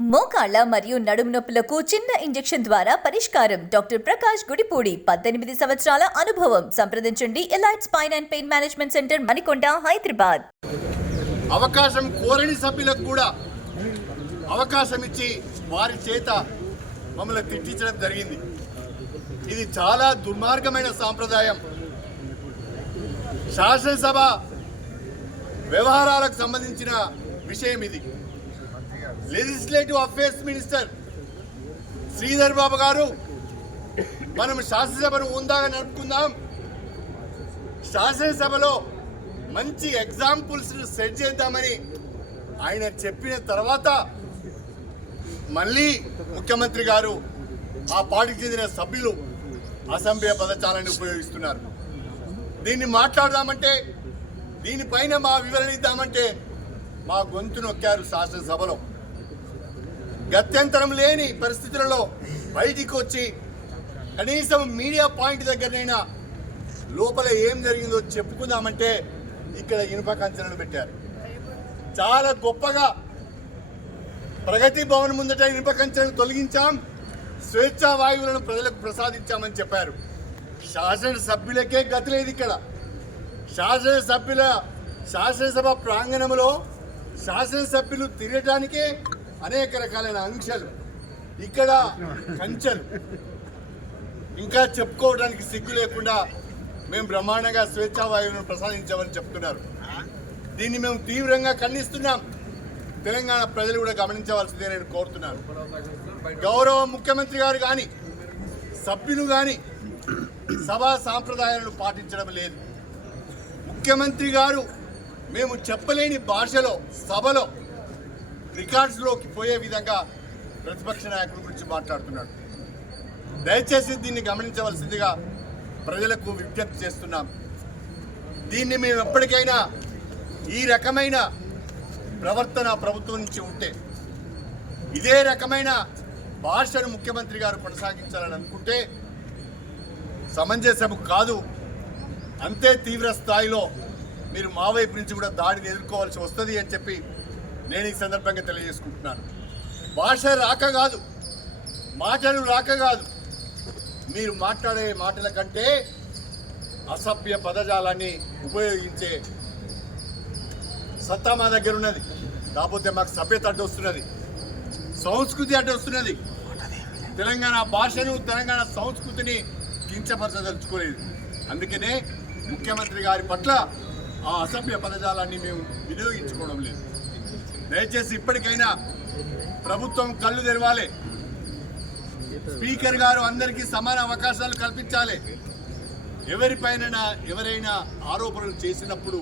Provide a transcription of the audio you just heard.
మోకాళ్ళ మరియు నడుము నొప్పులకు చిన్న ఇంజెక్షన్ ద్వారా పరిష్కారం. డాక్టర్ ప్రకాష్ గుడిపూడి, 18 సంవత్సరాల అనుభవం. సంప్రదించండి. Elite spine and pain management centre, Manikonda, Hyderabad. అవకాశం కోరని సభ్యులకు కూడా అవకాశం ఇచ్చి వారి చేత మమ్మల్ని తిట్టించడం జరిగింది. ఇది చాలా దుర్మార్గమైన సాంప్రదాయం. శాసనసభ వ్యవహారాలకు సంబంధించిన విషయం ఇది. Legislative affairs minister Sridhar Babu గారు, మనం శాసనసభను ఉందాగా నడుపుకుందాం, శాసనసభలో మంచి ఎగ్జాంపుల్స్ సెట్ చేద్దామని ఆయన చెప్పిన తర్వాత మళ్ళీ ముఖ్యమంత్రి గారు ఆ పార్టీకి చెందిన సభ్యులు అసభ్య పదజాలాన్ని ఉపయోగిస్తున్నారు. దీన్ని మాట్లాడదామంటే, దీనిపైన మా వివరణ ఇద్దామంటే మా గొంతు నొక్కారు శాసనసభలో. గత్యంతరం లేని పరిస్థితులలో బయటికి వచ్చి కనీసం మీడియా పాయింట్ దగ్గరనైనా లోపల ఏం జరిగిందో చెప్పుకుందామంటే ఇక్కడ ఇనుప కంచెలను పెట్టారు. చాలా గొప్పగా ప్రగతి భవన్ ముందట ఇనుప కంచెలను తొలగించాం, స్వేచ్ఛా వాయువులను ప్రజలకు ప్రసాదించామని చెప్పారు. శాసనసభ్యులకే గతి లేదు. ఇక్కడ శాసనసభ ప్రాంగణంలో శాసనసభ్యులు తిరగడానికే అనేక రకాలైన ఆంక్షలు, ఇక్కడ కంచెలు. ఇంకా చెప్పుకోవడానికి సిగ్గు లేకుండా మేము బ్రహ్మాండంగా స్వేచ్ఛా వాయువులను ప్రసాదించామని చెప్తున్నారు. దీన్ని మేము తీవ్రంగా ఖండిస్తున్నాం. తెలంగాణ ప్రజలు కూడా గమనించవలసిందే నేను కోరుతున్నాను. గౌరవ ముఖ్యమంత్రి గారు కానీ సభ్యులు కానీ సభా సాంప్రదాయాలను పాటించడం లేదు. ముఖ్యమంత్రి గారు మేము చెప్పలేని భాషలో సభలో రికార్డ్స్లోకి పోయే విధంగా ప్రతిపక్ష నాయకుల గురించి మాట్లాడుతున్నాడు. దయచేసి దీన్ని గమనించవలసిందిగా ప్రజలకు విజ్ఞప్తి చేస్తున్నాం. దీన్ని మేము ఎప్పటికైనా ఈ రకమైన ప్రవర్తన ప్రభుత్వం నుంచి ఉంటే, ఇదే రకమైన భాషను ముఖ్యమంత్రి గారు కొనసాగించాలని అనుకుంటే సమంజసం కాదు. అంతే తీవ్ర స్థాయిలో మీరు మా వైపు నుంచి కూడా దాడిని ఎదుర్కోవాల్సి వస్తుంది అని చెప్పి నేను ఈ సందర్భంగా తెలియజేసుకుంటున్నాను. భాష రాక కాదు, మాటలు రాక కాదు, మీరు మాట్లాడే మాటల కంటే అసభ్య పదజాలాన్ని ఉపయోగించే సత్తా మా దగ్గర ఉన్నది. కాకపోతే మాకు సభ్యత అడ్డొస్తున్నది, సంస్కృతి అడ్డొస్తున్నది. తెలంగాణ భాషను, తెలంగాణ సంస్కృతిని కించపరచదలుచుకోలేదు. అందుకనే ముఖ్యమంత్రి గారి పట్ల ఆ అసభ్య పదజాలాన్ని మేము వినియోగించుకోవడం లేదు. దయచేసి ఇప్పటికైనా ప్రభుత్వం కళ్ళు తెరవాలి. స్పీకర్ గారు అందరికీ సమాన అవకాశాలు కల్పించాలి. ఎవరైనా ఆరోపణలు చేసినప్పుడు